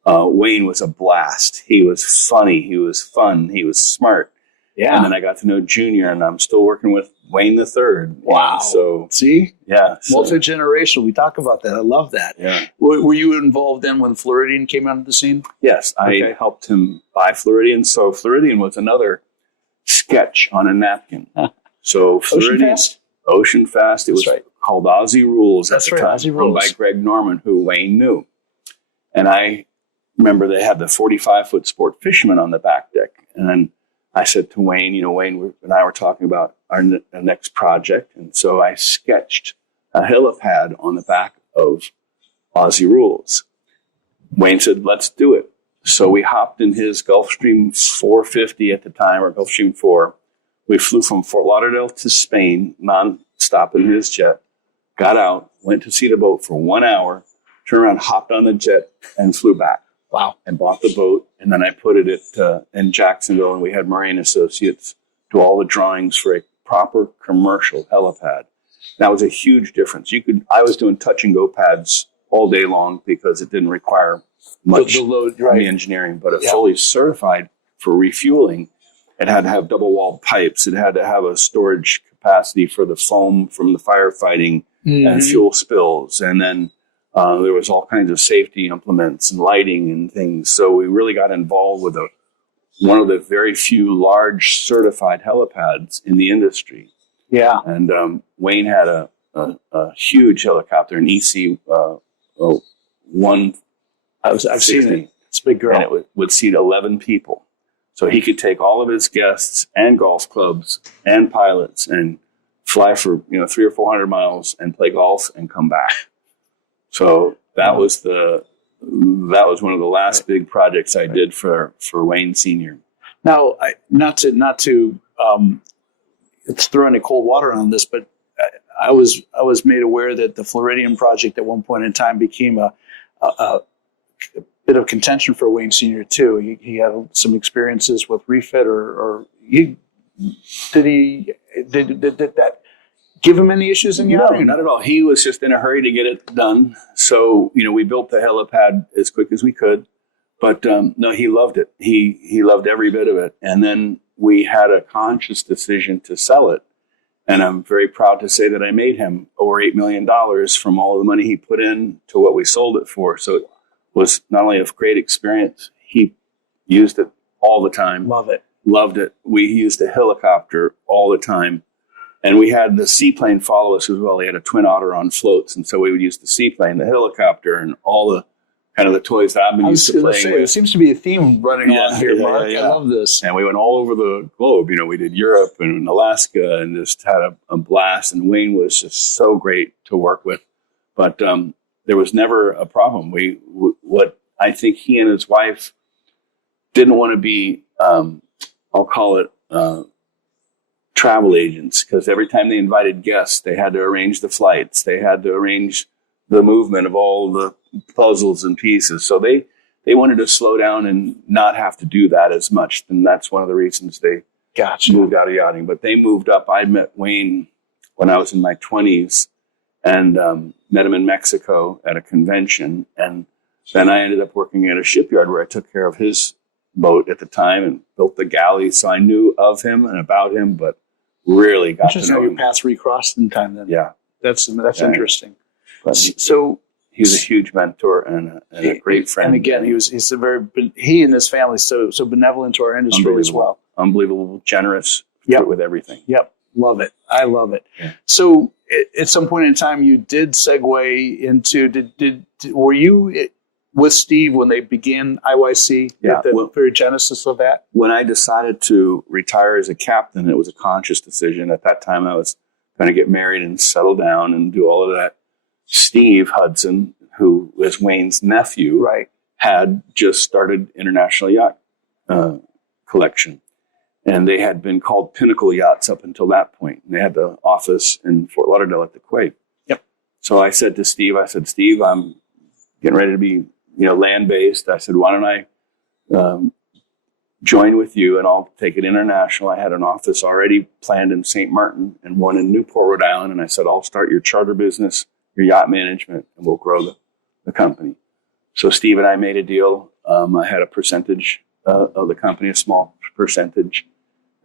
Wayne was a blast. He was funny. He was fun. He was smart. Yeah. And then I got to know Junior, and I'm still working with Wayne the Third. Wow. So see? Yeah. Multi-generational. We talk about that. I love that. Yeah. Were you involved then when Floridian came onto the scene? Yes. I helped him buy Floridian. So Floridian was another sketch on a napkin. So Floridian. Ocean Fast. It was called Aussie Rules at the time. Aussie Rules. Owned by Greg Norman, who Wayne knew. And I remember they had the 45-foot sport fisherman on the back deck. And then I said to Wayne, Wayne and I were talking about our next project. And so I sketched a helipad on the back of Aussie Rules. Wayne said, "Let's do it." So we hopped in his Gulfstream 450 at the time, or Gulfstream 4, We flew from Fort Lauderdale to Spain, non-stop in his jet, got out, went to see the boat for 1 hour, turned around, hopped on the jet, and flew back. Wow. And bought the boat. And then I put it in Jacksonville, and we had Marine Associates do all the drawings for a proper commercial helipad. That was a huge difference. I was doing touch and go pads all day long because it didn't require much the load, right. engineering, but fully certified for refueling. It had to have double wall pipes. It had to have a storage capacity for the foam from the firefighting and fuel spills. And then there was all kinds of safety implements and lighting and things. So we really got involved with one of the very few large certified helipads in the industry. Yeah. And Wayne had a huge helicopter, an EC 1. I've seen it. It's a big girl. And it would seat 11 people. So he could take all of his guests and golf clubs and pilots and fly for 300 or 400 miles and play golf and come back. So that was one of the last big projects I did for Wayne Senior. Now, not to it's throwing any cold water on this, but I was made aware that the Floridian project at one point in time became a bit of contention for Wayne Senior too. He had some experiences with refit, did that give him any issues in yachting? No, not at all. He was just in a hurry to get it done. So we built the helipad as quick as we could. But no, he loved it. He loved every bit of it. And then we had a conscious decision to sell it. And I'm very proud to say that I made him over $8 million from all of the money he put in to what we sold it for. So it was not only a great experience, he used it all the time. Love it. Loved it. We used a helicopter all the time. And we had the seaplane follow us as well. They had a Twin Otter on floats. And so we would use the seaplane, the helicopter, and all the kind of the toys that I've been used to playing with. There seems to be a theme running along here, Mark. I love this. And we went all over the globe. We did Europe and Alaska and just had a blast. And Wayne was just so great to work with. But there was never a problem. What I think he and his wife didn't want to be, I'll call it travel agents, because every time they invited guests, they had to arrange the flights. They had to arrange the movement of all the puzzles and pieces. So they wanted to slow down and not have to do that as much. And that's one of the reasons they moved out of yachting. But they moved up. I met Wayne when I was in my 20s and met him in Mexico at a convention. And then I ended up working at a shipyard where I took care of his boat at the time and built the galley. So I knew of him and about him, but really got to know your him. paths recrossed in time then. Yeah. That's interesting. But So he was a huge mentor and a great friend. And again, he and his family so benevolent to our industry as well. Unbelievable, generous with everything. Yep, love it. I love it. Yeah. So at some point in time, you did segue into. Were you with Steve when they began IYC? Yeah, the very genesis of that. When I decided to retire as a captain, it was a conscious decision. At that time, I was going to get married and settle down and do all of that. Steve Hudson, who was Wayne's nephew, had just started International Yacht Collection. And they had been called Pinnacle Yachts up until that point. And they had the office in Fort Lauderdale at the Quay. Yep. So I said to Steve, Steve, I'm getting ready to be land-based. I said, why don't I join with you and I'll take it international. I had an office already planned in St. Martin and one in Newport, Rhode Island. And I said, I'll start your charter business, your yacht management, and we'll grow the company. So Steve and I made a deal. I had a percentage of the company, a small percentage.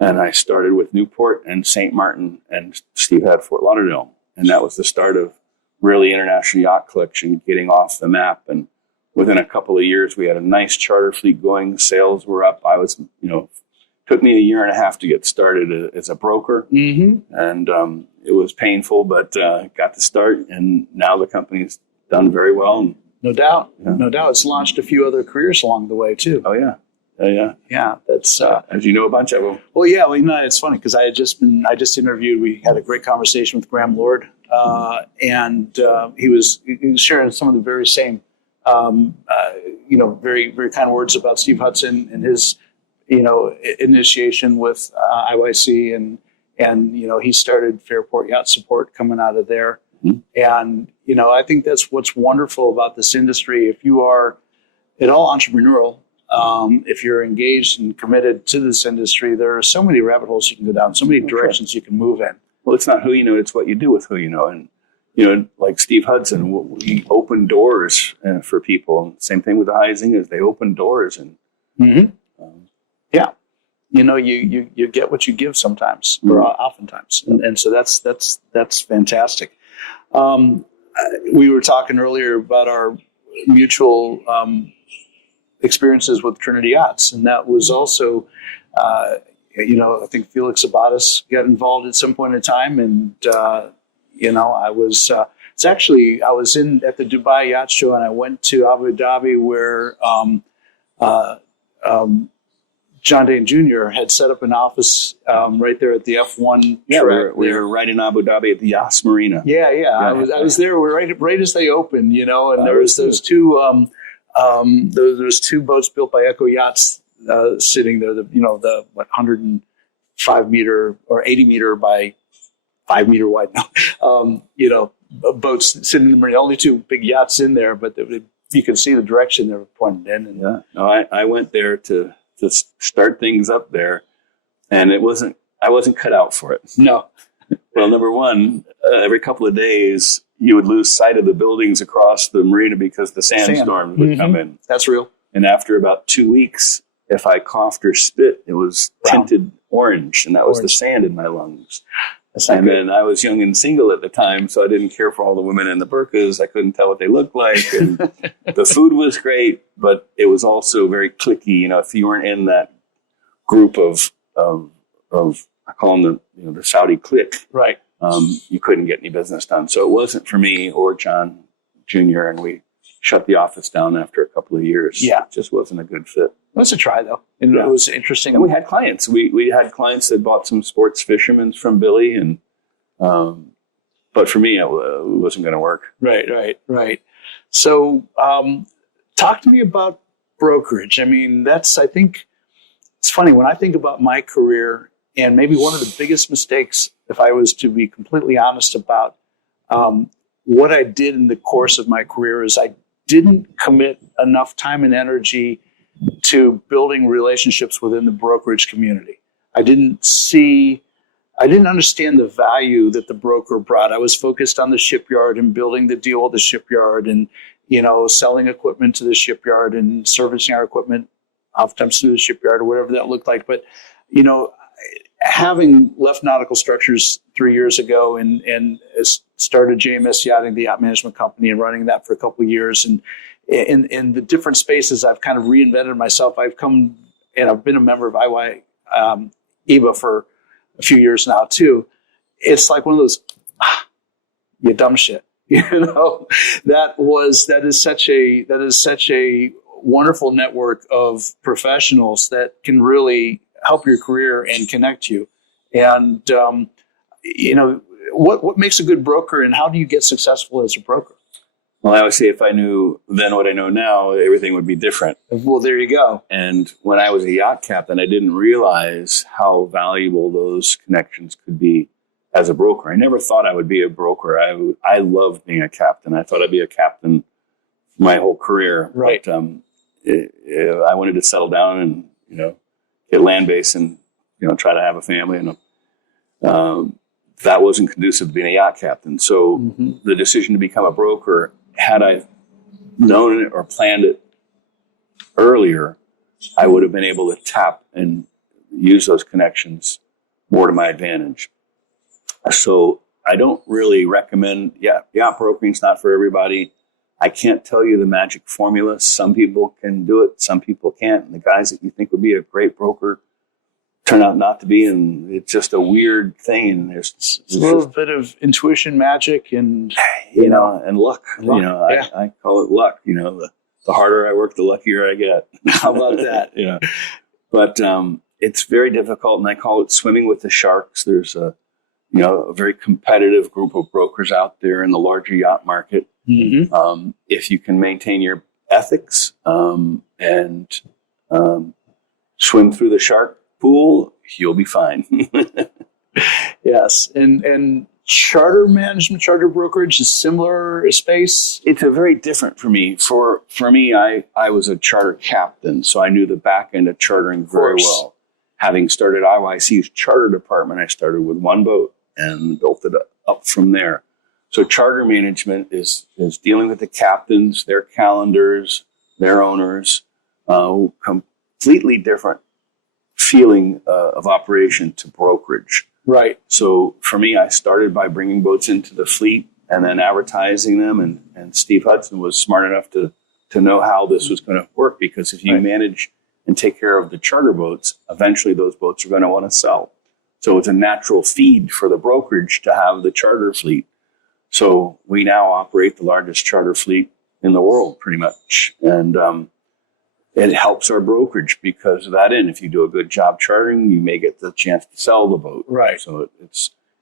And I started with Newport and St. Martin, and Steve had Fort Lauderdale. And that was the start of really International Yacht Collection getting off the map. And within a couple of years, we had a nice charter fleet going. Sales were up. I was, took me a year and a half to get started as a broker. Mm-hmm. And it was painful, but got to start. And now the company's done very well. And, no doubt. It's launched a few other careers along the way, too. Oh, yeah. Yeah, that's as you know, a bunch of them. Well, yeah, it's funny because I just interviewed. We had a great conversation with Graham Lord, and he was sharing some of the very same, very very kind words about Steve Hudson and his initiation with IYC, and he started Fairport Yacht Support coming out of there. Mhm. And I think that's what's wonderful about this industry. If you are at all entrepreneurial, if you're engaged and committed to this industry, there are so many rabbit holes you can go down, so many directions you can move in. Well, it's not who you know, it's what you do with who you know. And, like Steve Hudson, he opened doors for people. Same thing with the Huizengas. They opened doors. And Yeah. You get what you give sometimes, or oftentimes. And so that's fantastic. We were talking earlier about our mutual experiences with Trinity Yachts, and that was also, I think Felix Abatis got involved at some point in time, and I was I was at the Dubai Yacht Show, and I went to Abu Dhabi where John Dane Jr. had set up an office right there at the F1 track. We were right in Abu Dhabi at the Yachts Marina. Yeah. I was there right as they opened, and there was those two there's two boats built by Echo Yachts sitting there. The 105 meter or 80 meter by 5 meter wide, boats sitting in the marina. Only two big yachts in there, but you can see the direction they were pointed in. And, No, I went there to start things up there, and I wasn't cut out for it. No. Well, number one, every couple of days you would lose sight of the buildings across the marina because the sandstorm would come in. That's real. And after about 2 weeks, if I coughed or spit, it was tinted orange, and that was the sand in my lungs. And then I was young and single at the time, so I didn't care for all the women in the burqas. I couldn't tell what they looked like. And the food was great, but it was also very cliquey. If you weren't in that group of I call them the Saudi clique, right? You couldn't get any business done. So it wasn't for me or John Jr., and we shut the office down after a couple of years. Yeah. It just wasn't a good fit. It was a try, though. And it was interesting. And we had clients. We had clients that bought some sports fishermen from Billy, and but for me, it wasn't going to work. Right. So talk to me about brokerage. I mean, I think it's funny when I think about my career, and maybe one of the biggest mistakes, if I was to be completely honest about what I did in the course of my career, is I didn't commit enough time and energy to building relationships within the brokerage community. I didn't understand the value that the broker brought. I was focused on the shipyard and building the deal with the shipyard, and selling equipment to the shipyard and servicing our equipment oftentimes through the shipyard or whatever that looked like. But having left Nautical Structures 3 years ago and started JMS Yachting, the yacht management company, and running that for a couple of years, and in the different spaces, I've kind of reinvented myself. I've come and I've been a member of IBA for a few years now too. It's like one of those, you dumb shit. That is such a wonderful network of professionals that can really help your career and connect you. And what makes a good broker, and how do you get successful as a broker? Well, I always say if I knew then what I know now, everything would be different. Well, there you go. And when I was a yacht captain, I didn't realize how valuable those connections could be as a broker. I never thought I would be a broker. I loved being a captain. I thought I'd be a captain my whole career. Right. But I wanted to settle down and, get land-based and, try to have a family. And that wasn't conducive to being a yacht captain. So the decision to become a broker, had I known it or planned it earlier, I would have been able to tap and use those connections more to my advantage. So I don't really recommend, yacht brokering is not for everybody. I can't tell you the magic formula. Some people can do it, some people can't. And the guys that you think would be a great broker turn out not to be, and it's just a weird thing. And there's a little bit of intuition, magic, and and luck. I call it luck. The harder I work, the luckier I get. How about that? But it's very difficult, and I call it swimming with the sharks. There's a very competitive group of brokers out there in the larger yacht market. If you can maintain your ethics and swim through the shark pool, you'll be fine. Yes. And charter management, charter brokerage is similar space. It's a very different for me. For me, I was a charter captain, so I knew the back end of chartering very well. Having started IYC's charter department, I started with one boat and built it up from there. So charter management is dealing with the captains, their calendars, their owners, completely different feeling of operation to brokerage. Right. So for me, I started by bringing boats into the fleet and then advertising them. And Steve Hudson was smart enough to know how this was going to work, because if you manage and take care of the charter boats, eventually those boats are going to want to sell. So it's a natural feed for the brokerage to have the charter fleet. So we now operate the largest charter fleet in the world, pretty much. And it helps our brokerage because of that. And if you do a good job chartering, you may get the chance to sell the boat. Right. So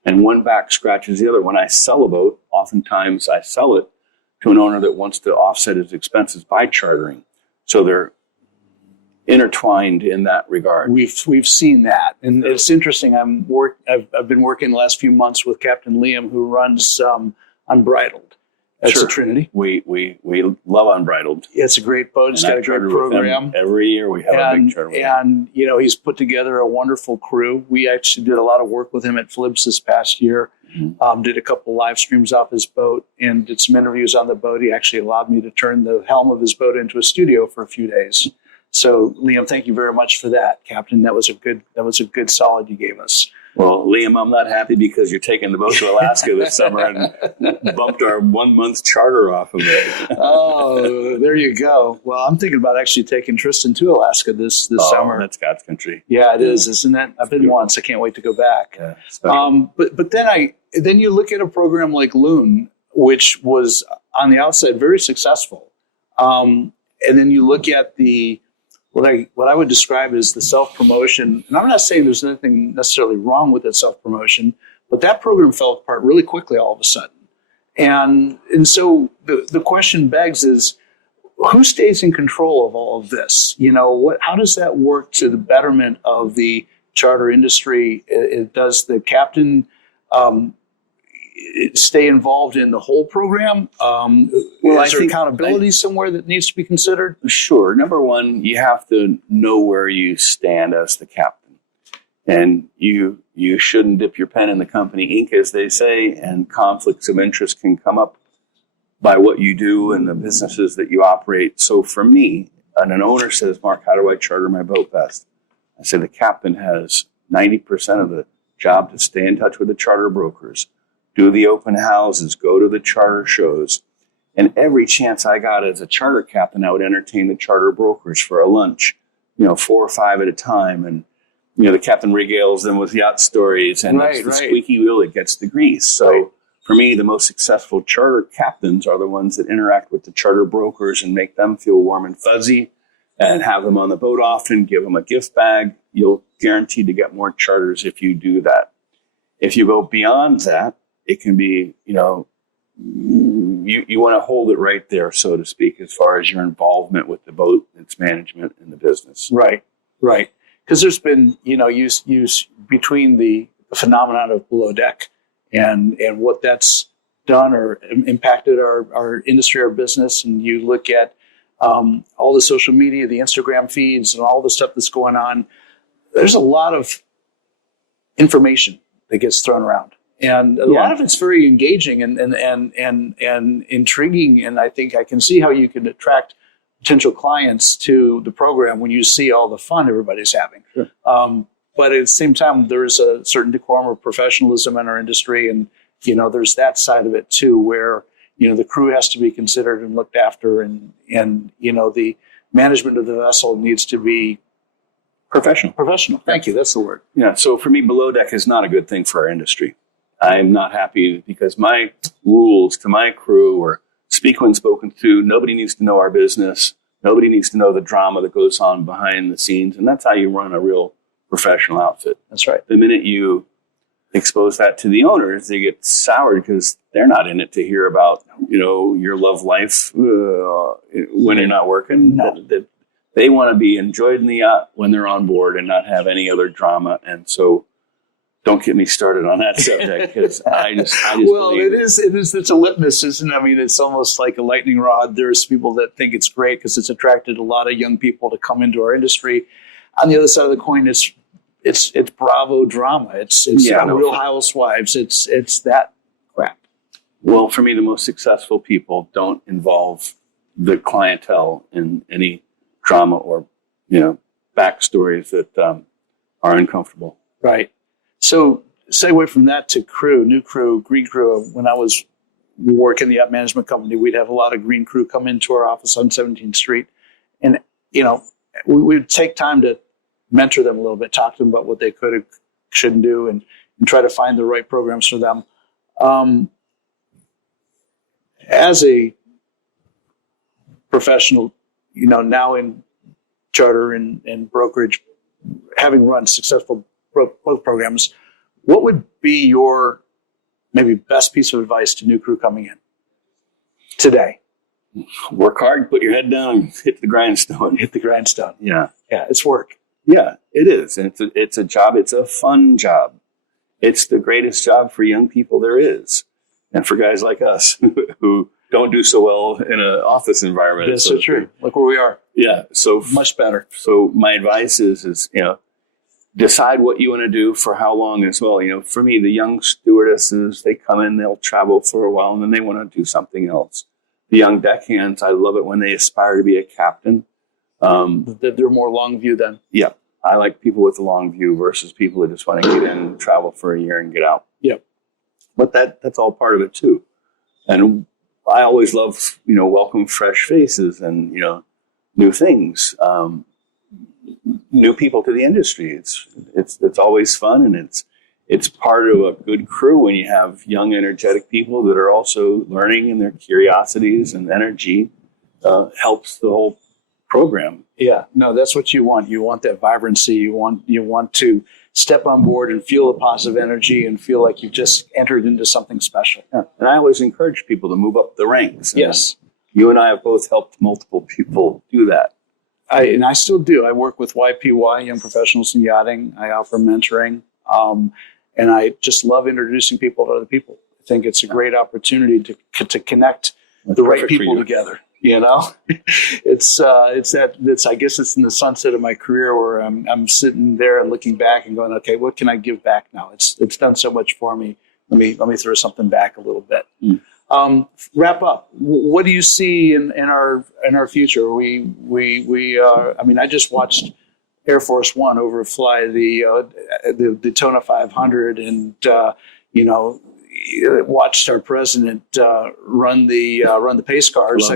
and one back scratches the other. When I sell a boat, oftentimes I sell it to an owner that wants to offset his expenses by chartering. So they're intertwined in that regard. We've seen that, and it's interesting. I've been working the last few months with Captain Liam, who runs Unbridled. That's Sure. a Trinity. We love Unbridled. It's a great boat. It's And got I a great charter with them program. every year we have a big charter with them. And he's put together a wonderful crew. We actually did a lot of work with him at Flibs this past year. Mm-hmm. Did a couple live streams off his boat and did some interviews on the boat. He actually allowed me to turn the helm of his boat into a studio for a few days. So, Liam, thank you very much for that, Captain. That was a good solid you gave us. Well, Liam, I'm not happy because you're taking the boat to Alaska this summer and bumped our 1 month charter off of it. Oh, there you go. Well, I'm thinking about actually taking Tristan to Alaska this summer. That's God's country. Yeah, it is, isn't it? I've been once. I can't wait to go back. Yeah, but then you look at a program like Loon, which was on the outside very successful, and then you look at what I would describe as the self-promotion. And I'm not saying there's anything necessarily wrong with that self-promotion, but that program fell apart really quickly all of a sudden. And so the question begs is, who stays in control of all of this? How does that work to the betterment of the charter industry? Does the captain stay involved in the whole program? Is there accountability somewhere that needs to be considered? Sure. Number one, you have to know where you stand as the captain. And you shouldn't dip your pen in the company ink, as they say, and conflicts of interest can come up by what you do and the businesses that you operate. So for me, and an owner says, Mark, how do I charter my boat best? I say the captain has 90% of the job to stay in touch with the charter brokers, do the open houses, go to the charter shows. And every chance I got as a charter captain, I would entertain the charter brokers for a lunch, 4 or 5 at a time. And, the captain regales them with yacht stories, and it's the squeaky wheel that gets the grease. So for me, the most successful charter captains are the ones that interact with the charter brokers and make them feel warm and fuzzy and have them on the boat often, give them a gift bag. You'll guarantee to get more charters if you do that. If you go beyond that, it can be, you want to hold it right there, so to speak, as far as your involvement with the boat, its management, and the business. Right. Because there's been, use between the phenomenon of below deck and what that's done or impacted our industry, our business. And you look at all the social media, the Instagram feeds, and all the stuff that's going on. There's a lot of information that gets thrown around. And a lot of it's very engaging and intriguing. And I think I can see how you can attract potential clients to the program when you see all the fun everybody's having. Sure. But at the same time, there's a certain decorum of professionalism in our industry. And, there's that side of it too, where, the crew has to be considered and looked after. And the management of the vessel needs to be professional. Thank you. That's the word. Yeah. So for me, below deck is not a good thing for our industry. I'm not happy because my rules to my crew are speak when spoken to. Nobody needs to know our business. Nobody needs to know the drama that goes on behind the scenes. And that's how you run a real professional outfit. That's right. The minute you expose that to the owners, they get soured because they're not in it to hear about, your love life when you're not working. No. They want to be enjoyed in the yacht when they're on board and not have any other drama. And so don't get me started on that subject, because I just well, believe it's a litmus, isn't it? I mean, it's almost like a lightning rod. There's people that think it's great because it's attracted a lot of young people to come into our industry. On the other side of the coin, it's Bravo drama. It's Real Housewives. It's that crap. Well, for me, the most successful people don't involve the clientele in any drama or, backstories that are uncomfortable. Right. So segue from that to new crew, green crew. When I was working the yacht management company, we'd have a lot of green crew come into our office on 17th Street. And, we'd take time to mentor them a little bit, talk to them about what they could and shouldn't do, and try to find the right programs for them. As a professional, now in charter and brokerage, having run successful both programs, what would be your maybe best piece of advice to new crew coming in today? Work hard, put your head down, hit the grindstone. Hit the grindstone. Yeah. Yeah, it's work. Yeah, it is. And it's a job. It's a fun job. It's the greatest job for young people there is. And for guys like us who don't do so well in an office environment. That's so true. Look where we are. Yeah. So much better. So my advice is, decide what you want to do for how long as well. For me, the young stewardesses, they come in, they'll travel for a while, and then they want to do something else. The young deckhands, I love it when they aspire to be a captain. They're more long view then. Yeah. I like people with a long view versus people who just want to get in, travel for a year and get out. Yep. But that's all part of it too. And I always love, welcome fresh faces and, new things. New people to the industry. It's always fun, and it's part of a good crew when you have young, energetic people that are also learning, and their curiosities and energy helps the whole program. Yeah, no, that's what you want. You want that vibrancy. You want to step on board and feel the positive energy and feel like you've just entered into something special. Yeah. And I always encourage people to move up the ranks. Yes. You and I have both helped multiple people do that. I still do. I work with YPY, Young Professionals in Yachting. I offer mentoring. And I just love introducing people to other people. I think it's a great opportunity to connect the right people together. It's I guess it's in the sunset of my career where I'm sitting there and looking back and going, okay, what can I give back now? It's done so much for me. Let me throw something back a little bit. Wrap up. What do you see in our future? I just watched Air Force One overfly the Daytona 500, and watched our president run the pace cars.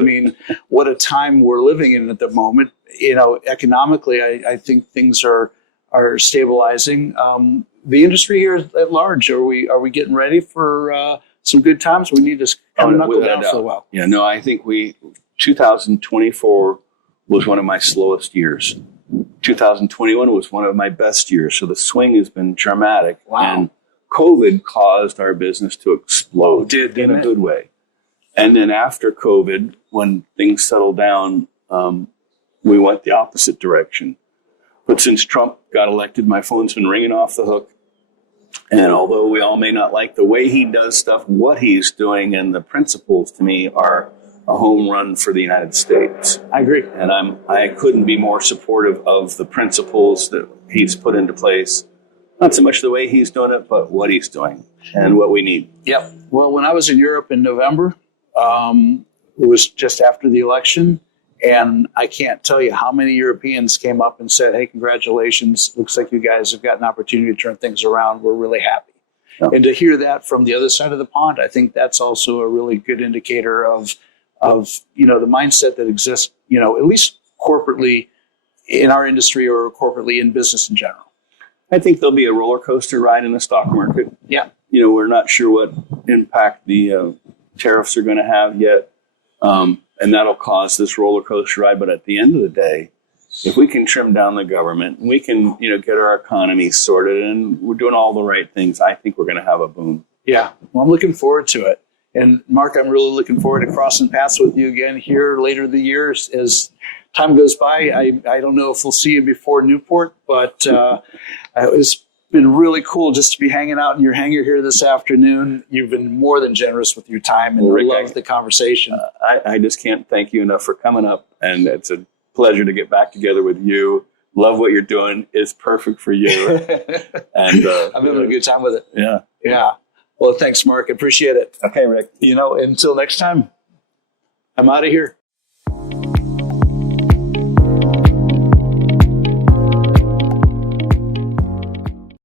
What a time we're living in at the moment. Economically, I think things are stabilizing. The industry here at large, are we getting ready for some good times? We need to kind of knuckle down for a while. Yeah, no, I think 2024 was one of my slowest years. 2021 was one of my best years. So the swing has been dramatic. Wow. And COVID caused our business to explode in a good way. And then after COVID, when things settled down, we went the opposite direction. But since Trump got elected, my phone's been ringing off the hook. And although we all may not like the way he does stuff, what he's doing and the principles to me are a home run for the United States. I agree. And I couldn't be more supportive of the principles that he's put into place. Not so much the way he's doing it, but what he's doing and what we need. Yep. Well, when I was in Europe in November, it was just after the election, and I can't tell you how many Europeans came up and said, hey, congratulations. Looks like you guys have got an opportunity to turn things around. We're really happy. Yeah. And to hear that from the other side of the pond, I think that's also a really good indicator of the mindset that exists, at least corporately in our industry or corporately in business in general. I think there'll be a roller coaster ride in the stock market. Yeah. We're not sure what impact the tariffs are going to have yet. And that'll cause this roller coaster ride. But at the end of the day, if we can trim down the government, we can, get our economy sorted, and we're doing all the right things, I think we're going to have a boom. Yeah. Well, I'm looking forward to it. And Mark, I'm really looking forward to crossing paths with you again here later in the year as time goes by. I don't know if we'll see you before Newport, but it's been really cool just to be hanging out in your hangar here this afternoon. You've been more than generous with your time, and Rick, I love the conversation. I just can't thank you enough for coming up, and it's a pleasure to get back together with you. Love what you're doing. It's perfect for you. And I'm having a good time with it. Yeah. Yeah. Well, thanks, Mark. Appreciate it. Okay, Rick. Until next time, I'm out of here.